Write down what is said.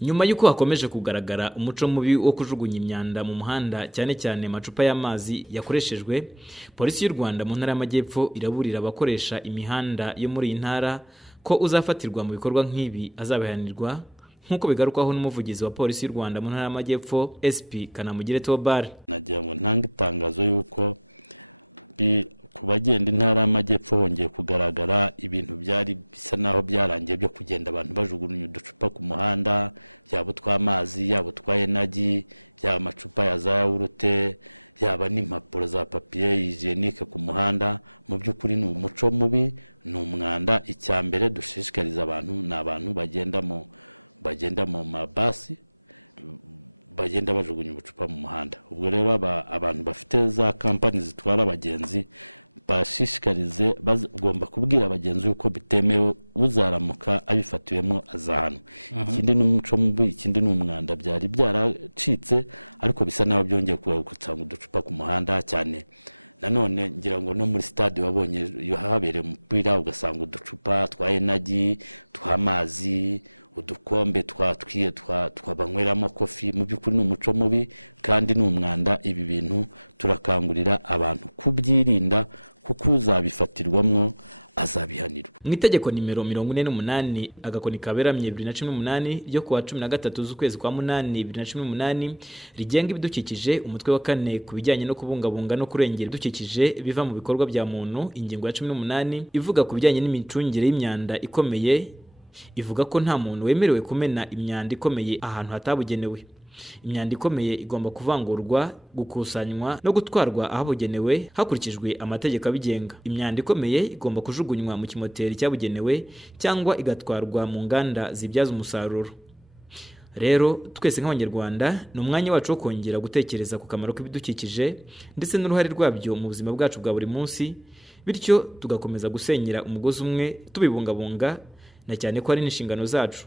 Nyuma y'uko hakomeje kugaragara umuco mubi wo kujugunya imyanda mu muhanda cyane cyane amacupa y'amazi yakoreshejwe, Polisi y'u Rwanda mu ntara y'Amajyepfo iraburira abakoresha imihanda yo muri iyi ntara ko uzafatirwa mu bikorwa nk'ibi azabihanirwa, nk'uko bigarukwaho n'umuvugizi wa Polisi y'u Rwanda mu ntara y'Amajyepfo SP Kanamugire Theobald. Nagira ngo ntange itangazo y'uko ku bagenda intara y'Amajyepfo hongeye kugaragara ibintu byari bisa naho byarangiye byo kugenda abantu bajugunya uducupa ku muhanda, yaba utw'amazi, yaba utwa energy, yaba amacupa ya za yawurute, yaba n'impapuro za papier hygienique ku muhanda. Mu by'ukuri ni umuco mubi, ni umwanda. Icyambere dushishikariza abantu ni abantu bagenda mu mabasi bagenda bajugunya ubucupa mu muhanda. Ubwo rero abantu bafite za kampani zitwara abagenzi bashishikarize, bagomba kubwira abagenzi yuko bitemewe, uzaramuka abifatiwemo azahanwa. Ikindi ni umuco mubi, ikindi ni umwanda byari byaracitse ariko bisa naho byongeye kugaruka uducupa ku muhanda cyane. Nanone ngira ngo no muri stade wabonye habereye umupira ugasanga uducupa twa energy, tw'amazi, udukombe twabanyweramo kofi. Mu by'ukuri ni umuco mubi kandi ni umwanda. Ibi bintu turakangurira abantu kubyirinda kuko uzabifatirwamo azabihanirwa. Mu itegeko nimero 48 agakoni kaberamye 2018 ryo kuwa 13 z'ukwezi kwa 8 2018 rigenga ibidukikije, umutwe wa 4 ku bijyanye no kubungabunga no kurengera ibidukikije biva mu bikorwa bya muntu, ingingo ya 18 ivuga ku bijyanye n'imicungire y'imyanda ikomeye, ivuga ko nta muntu wemerewe kumena imyanda ikomeye ahantu hatabugenewe. Imyanda ikomeye igomba kuvangurwa, gukusanywa no gutwarwa ahabugenewe hakurikijwe amategeko abigenga. Imyanda ikomeye igomba kujugunywa mu kimoteri cyabugenewe cyangwa igatwarwa mu nganda zibyaza umusaruro. Rero twese nk'Abanyarwanda ni umwanya wacu wo kongera gutekereza ku kamaro k'ibidukikije ndetse n'uruhare rwabyo mu buzima bwacu bwa buri munsi, bityo tugakomeza gusenyera umugozi umwe tubibungabunga, na cyane ko ari n'inshingano zacu.